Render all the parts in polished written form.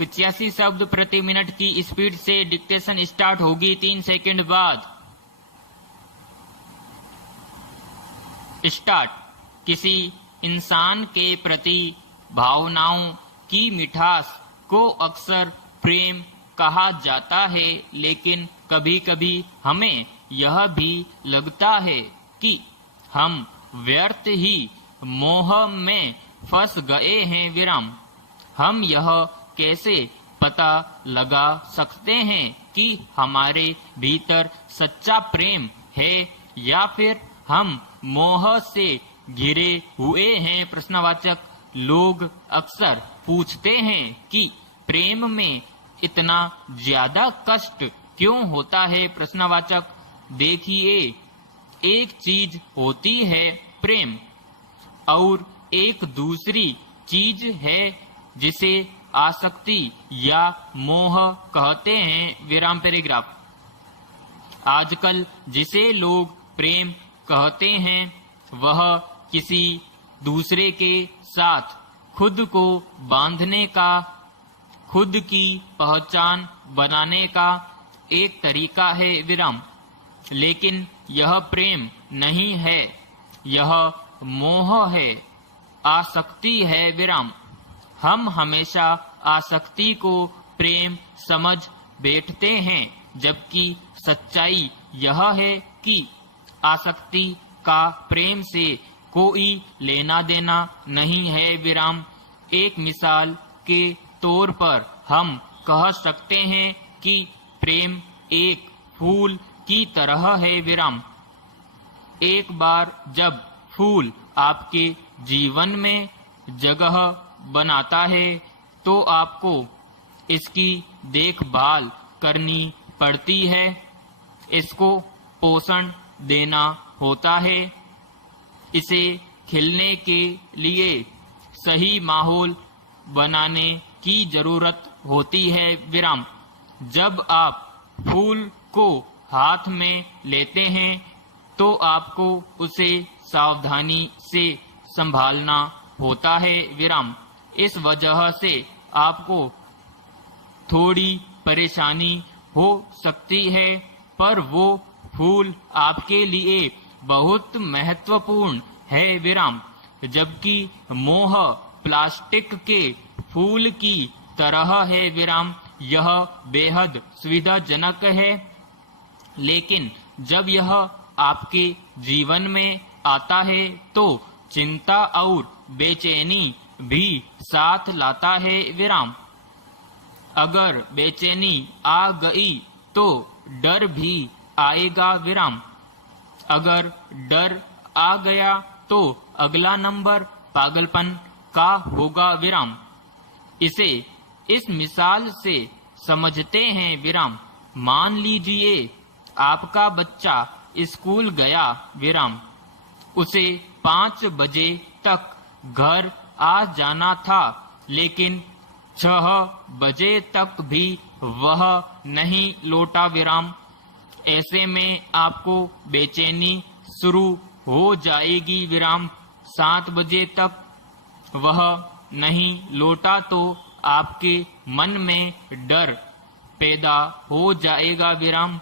85 शब्द प्रति मिनट की स्पीड से डिक्टेशन स्टार्ट होगी 3 सेकंड बाद। स्टार्ट। किसी इंसान के प्रति भावनाओं की मिठास को अक्सर प्रेम कहा जाता है, लेकिन कभी कभी हमें यह भी लगता है कि हम व्यर्थ ही मोह में फंस गए हैं। विराम। हम यह कैसे पता लगा सकते हैं कि हमारे भीतर सच्चा प्रेम है या फिर हम मोह से घिरे हुए हैं? प्रश्नवाचक। लोग अक्सर पूछते हैं कि प्रेम में इतना ज्यादा कष्ट क्यों होता है? प्रश्नवाचक। देखिए, एक चीज होती है प्रेम और एक दूसरी चीज है जिसे आसक्ति या मोह कहते हैं। विराम पैराग्राफ। आजकल जिसे लोग प्रेम कहते हैं वह किसी दूसरे के साथ खुद को बांधने का, खुद की पहचान बनाने का एक तरीका है। विराम। लेकिन यह प्रेम नहीं है, यह मोह है, आसक्ति है। विराम। हम हमेशा आसक्ति को प्रेम समझ बैठते हैं, जबकि सच्चाई यह है कि आसक्ति का प्रेम से कोई लेना देना नहीं है। विराम। एक मिसाल के तौर पर हम कह सकते हैं कि प्रेम एक फूल की तरह है। विराम। एक बार जब फूल आपके जीवन में जगह बनाता है तो आपको इसकी देखभाल करनी पड़ती है, इसको पोषण देना होता है, इसे खिलने के लिए सही माहौल बनाने की जरूरत होती है। विराम। जब आप फूल को हाथ में लेते हैं तो आपको उसे सावधानी से संभालना होता है। विराम। इस वजह से आपको थोड़ी परेशानी हो सकती है, पर वो फूल आपके लिए बहुत महत्वपूर्ण है। विराम। जबकि मोह प्लास्टिक के फूल की तरह है। विराम। यह बेहद सुविधाजनक है, लेकिन जब यह आपके जीवन में आता है तो चिंता और बेचैनी भी साथ लाता है। विराम। अगर बेचैनी आ गई तो डर भी आएगा। विराम। अगर डर आ गया तो अगला नंबर पागलपन का होगा। विराम। इसे इस मिसाल से समझते हैं। विराम। मान लीजिए आपका बच्चा स्कूल गया। विराम। उसे 5 बजे तक घर आ जाना था, लेकिन 6 बजे तक भी वह नहीं लौटा। विराम। ऐसे में आपको बेचैनी शुरू हो जाएगी। विराम। 7 बजे तक वह नहीं लौटा तो आपके मन में डर पैदा हो जाएगा। विराम।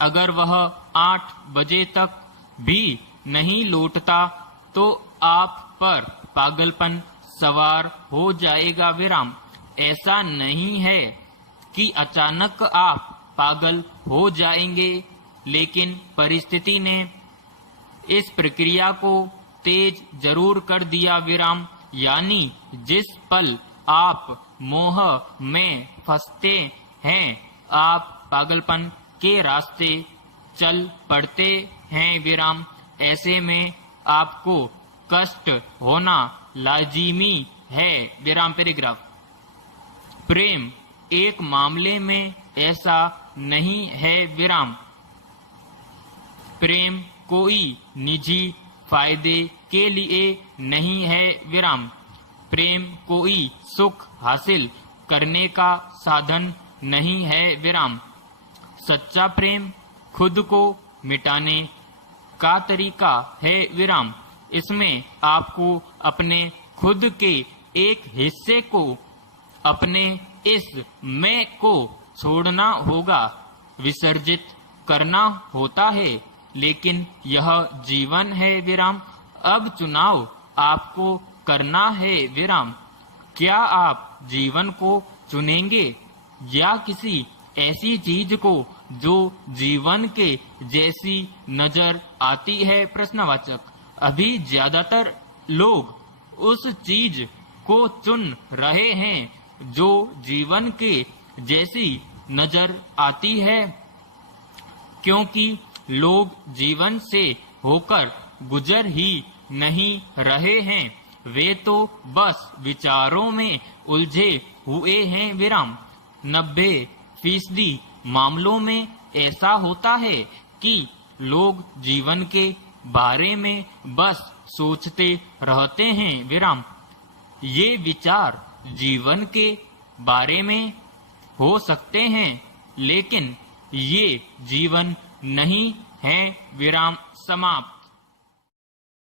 अगर वह 8 बजे तक भी नहीं लौटता तो आप पर पागलपन सवार हो जाएगा। विराम। ऐसा नहीं है कि अचानक आप पागल हो जाएंगे, लेकिन परिस्थिति ने इस प्रक्रिया को तेज जरूर कर दिया। विराम। यानी जिस पल आप मोह में फंसते हैं आप पागलपन के रास्ते चल पड़ते हैं। विराम। ऐसे में आपको कष्ट होना लाजिमी है। विराम पैराग्राफ। प्रेम एक मामले में ऐसा नहीं है। विराम। प्रेम कोई निजी फायदे के लिए नहीं है। विराम। प्रेम कोई सुख हासिल करने का साधन नहीं है। विराम। सच्चा प्रेम खुद को मिटाने का तरीका है। विराम। इसमें आपको अपने खुद के एक हिस्से को अपने इस मैं को छोड़ना होगा, विसर्जित करना होता है, लेकिन यह जीवन है विराम। अब चुनाव आपको करना है विराम। क्या आप जीवन को चुनेंगे या किसी ऐसी चीज को जो जीवन के जैसी नजर आती है? प्रश्नवाचक। अभी ज्यादातर लोग उस चीज को चुन रहे हैं जो जीवन के जैसी नजर आती है, क्योंकि लोग जीवन से होकर गुजर ही नहीं रहे हैं, वे तो बस विचारों में उलझे हुए हैं विराम। 90% मामलों में ऐसा होता है कि लोग जीवन के बारे में बस सोचते रहते हैं विराम। ये विचार जीवन के बारे में हो सकते हैं, लेकिन ये जीवन नहीं है विराम। समाप्त।